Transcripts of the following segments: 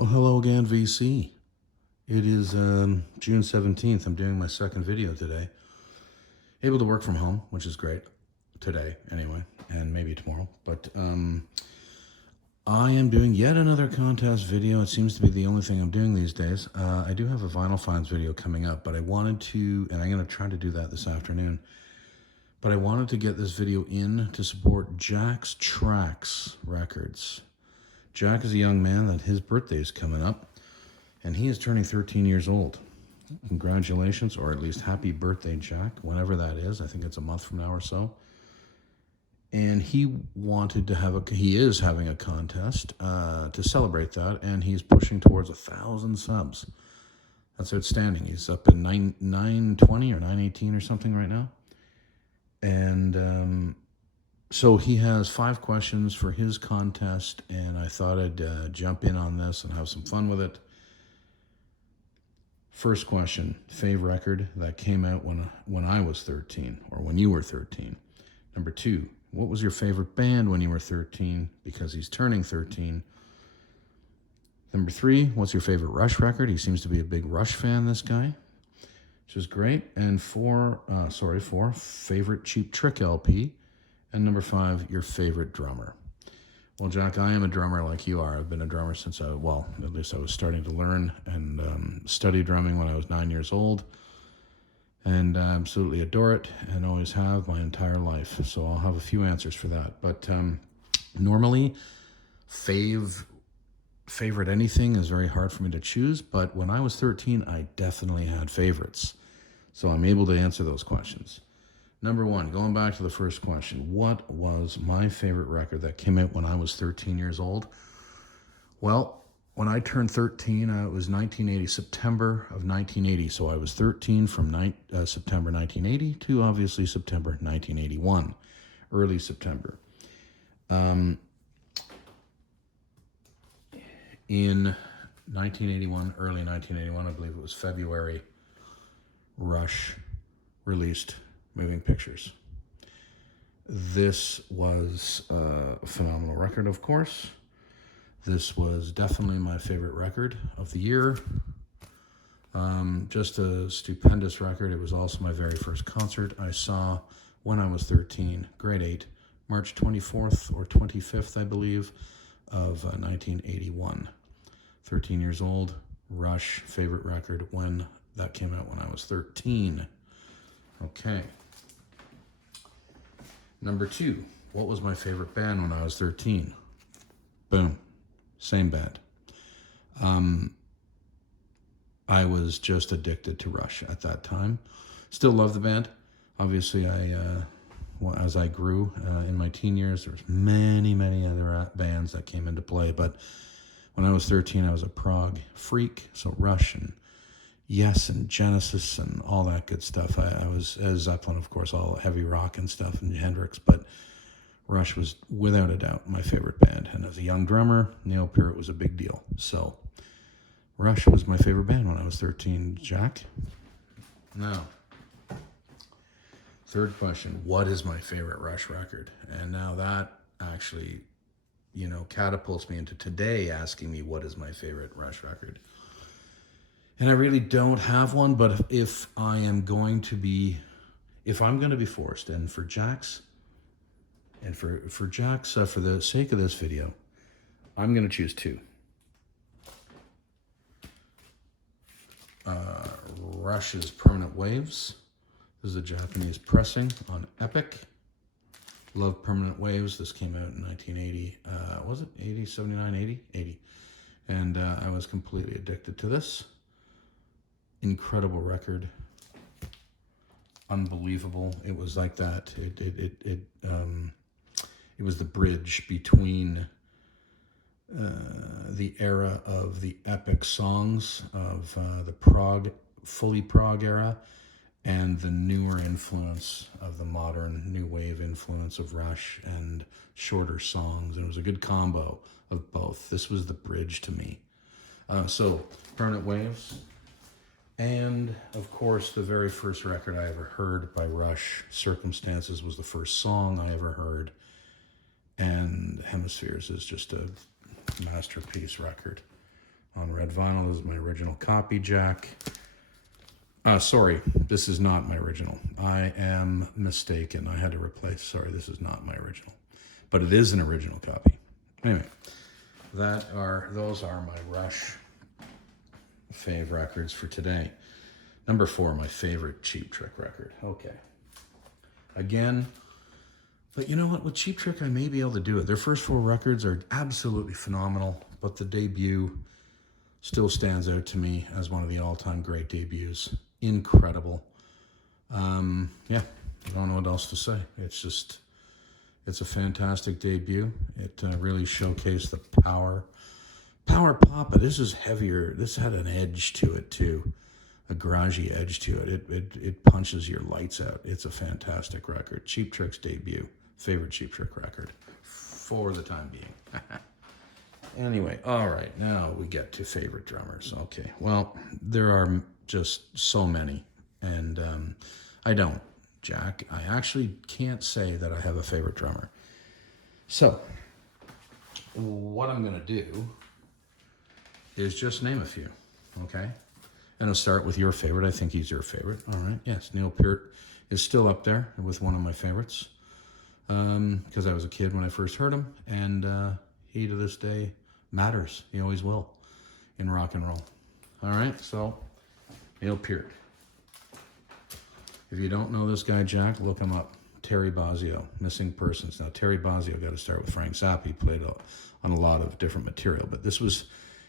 Well, hello again, VC. It is June 17th. I'm doing my second video today. Able to work from home, which is great. Today, anyway, and maybe tomorrow. But I am doing yet another contest video. It seems to be the only thing I'm doing these days. I do have a vinyl finds video coming up, but I wanted to, and I'm going to try to do that this afternoon. But I wanted to get this video in to support Jack's Trax Records. Jack is a young man that his birthday is coming up, and he is turning 13 years old. Congratulations, or at least happy birthday, Jack, whenever that is. I think it's a month from now or so. And he wanted to have he is having a contest to celebrate that, and he's pushing towards 1,000 subs. That's outstanding. He's up in 920 or 918 or something right now. And so he has 5 questions for his contest, and I thought I'd jump in on this and have some fun with it. First question, fave record that came out when I was 13, or when you were 13. Number 2, what was your favorite band when you were 13? Because he's turning 13. Number 3, what's your favorite Rush record? He seems to be a big Rush fan, this guy, which is great. And 4, favorite Cheap Trick LP. And number 5, your favorite drummer. Well, Jack, I am a drummer like you are. I've been a drummer since at least I was starting to learn and study drumming when I was 9 years old. And I absolutely adore it and always have my entire life. So I'll have a few answers for that. But normally, favorite anything is very hard for me to choose. But when I was 13, I definitely had favorites. So I'm able to answer those questions. Number 1, going back to the first question, what was my favorite record that came out when I was 13 years old? Well, when I turned 13, it was 1980, September of 1980. So I was 13 from September 1980 to obviously September 1981, early September. In 1981, early 1981, I believe it was February, Rush released Moving Pictures. This was a phenomenal record, of course. This was definitely my favorite record of the year. Just a stupendous record. It was also my very first concert I saw when I was 13, grade 8, March 24th or 25th, I believe, of 1981. 13 years old, Rush, favorite record when that came out when I was 13. Okay. Number 2, what was my favorite band when I was 13? Boom. Same band. I was just addicted to Rush at that time. Still love the band. Obviously, as I grew in my teen years, there was many other bands that came into play. But when I was 13, I was a prog freak. So Rush and Yes and Genesis and all that good stuff. I was, as Zeppelin, of course, all heavy rock and stuff, and Hendrix, but Rush was without a doubt my favorite band. And as a young drummer, Neil Peart was a big deal. So Rush was my favorite band when I was 13, Jack. Now, third question, what is my favorite Rush record? And now that actually, catapults me into today asking me what is my favorite Rush record. And I really don't have one, but if I'm going to be forced, and for Jack's, for the sake of this video, I'm going to choose 2. Rush's Permanent Waves. This is a Japanese pressing on Epic. Love Permanent Waves. This came out in 1980. Was it 80, 79, 80? 80. And I was completely addicted to this. Incredible record. Unbelievable. It was like that. It was the bridge between the era of the epic songs of the fully prog era, and the newer influence of the modern new wave influence of Rush and shorter songs. And it was a good combo of both. This was the bridge to me. So Permanent Waves. And, of course, the very first record I ever heard by Rush, Circumstances, was the first song I ever heard. And Hemispheres is just a masterpiece record. on red vinyl. This is my original copy, Jack. Sorry, this is not my original. I am mistaken. I had to replace. Sorry, this is not my original. But it is an original copy. Anyway, those are my Rush fave records for today. Number 4, my favorite Cheap Trick record. Okay. Again, but you know what? With Cheap Trick, I may be able to do it. Their first 4 records are absolutely phenomenal, but the debut still stands out to me as one of the all-time great debuts. Incredible. Yeah, I don't know what else to say. It's a fantastic debut. It really showcased the power pop, but this is heavier. This had an edge to it too, a garagey edge to it. It punches your lights out. It's a fantastic record. Cheap Trick's debut. Favorite Cheap Trick record for the time being. Anyway, all right, now we get to favorite drummers. Okay, well, there are just so many, and I don't, Jack. I actually can't say that I have a favorite drummer. So, what I'm going to do is just name a few, okay? And I'll start with your favorite. I think he's your favorite. All right, yes, Neil Peart is still up there with one of my favorites because I was a kid when I first heard him, and he to this day matters. He always will in rock and roll. All right, so Neil Peart. If you don't know this guy, Jack, look him up. Terry Bozzio, Missing Persons. Now, Terry Bozzio got to start with Frank Zappa. He played on a lot of different material, but this was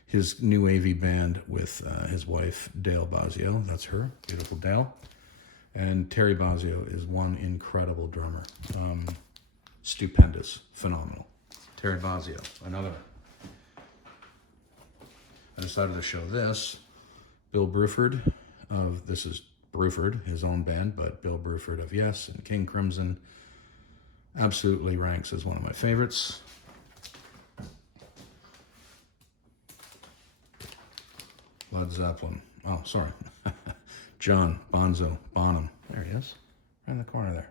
his new AV band with his wife, Dale Bozzio. That's her, beautiful Dale. And Terry Bozzio is one incredible drummer. Stupendous, phenomenal. Terry Bozzio, another. I decided to show this. Bill Bruford this is Bruford, his own band, but Bill Bruford of Yes and King Crimson absolutely ranks as one of my favorites. Led Zeppelin. Oh, sorry. John Bonzo Bonham. There he is, right in the corner there.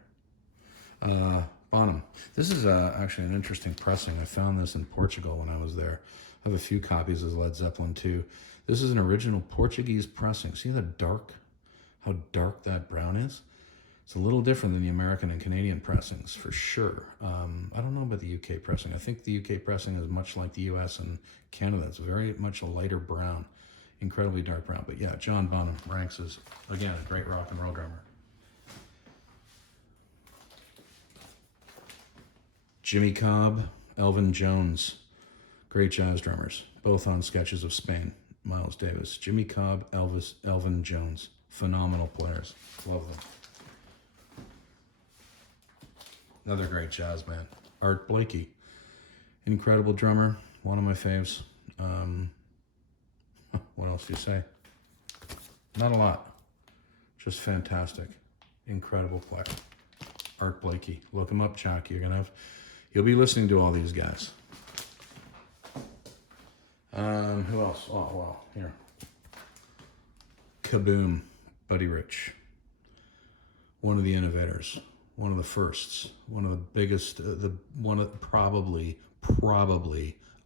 Bonham. This is actually an interesting pressing. I found this in Portugal when I was there. I have a few copies of Led Zeppelin too. This is an original Portuguese pressing. See how dark that brown is? It's a little different than the American and Canadian pressings, for sure. I don't know about the UK pressing. I think the UK pressing is much like the US and Canada. It's very much a lighter brown, incredibly dark brown. But yeah, John Bonham ranks as, again, a great rock and roll drummer. Jimmy Cobb, Elvin Jones, great jazz drummers, both on Sketches of Spain. Miles Davis, Jimmy Cobb, Elvin Jones, phenomenal players. Love them. Another great jazz band. Art Blakey, incredible drummer, one of my faves. What else do you say? Not a lot. Just fantastic. Incredible player. Art Blakey. Look him up, Chuck. You'll be listening to all these guys. Who else? Oh, well, here. Kaboom. Buddy Rich. One of the innovators. One of the firsts. One of the biggest, probably,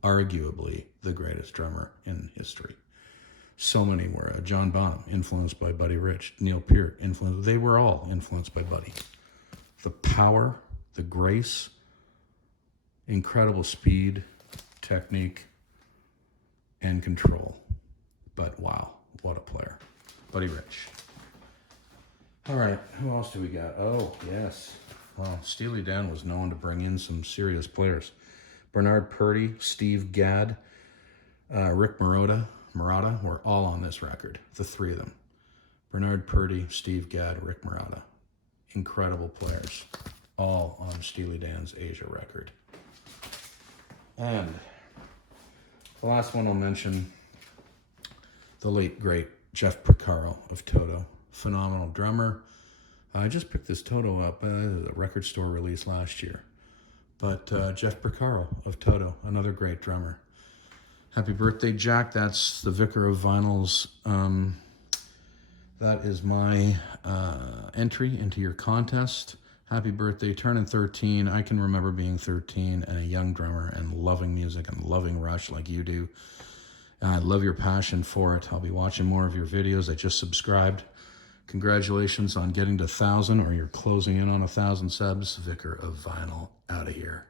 arguably the greatest drummer in history. So many were. John Bonham, influenced by Buddy Rich. Neil Peart, they were all influenced by Buddy. The power, the grace, incredible speed, technique, and control. But wow, what a player. Buddy Rich. All right, who else do we got? Oh, yes. Well, Steely Dan was known to bring in some serious players. Bernard Purdy, Steve Gadd, Rick Marotta were all on this record, the three of them. Bernard Purdy, Steve Gadd, Rick Marotta. Incredible players, all on Steely Dan's Asia record. And the last one I'll mention, the late, great Jeff Porcaro of Toto. Phenomenal drummer. I just picked this Toto up, a record store release last year. But Jeff Porcaro of Toto, another great drummer. Happy birthday, Jack. That's the Vicar of Vinyl's. That is my entry into your contest. Happy birthday, turning 13. I can remember being 13 and a young drummer and loving music and loving Rush like you do. I love your passion for it. I'll be watching more of your videos. I just subscribed. Congratulations on getting to 1,000, or you're closing in on 1,000 subs. Vicar of Vinyl out of here.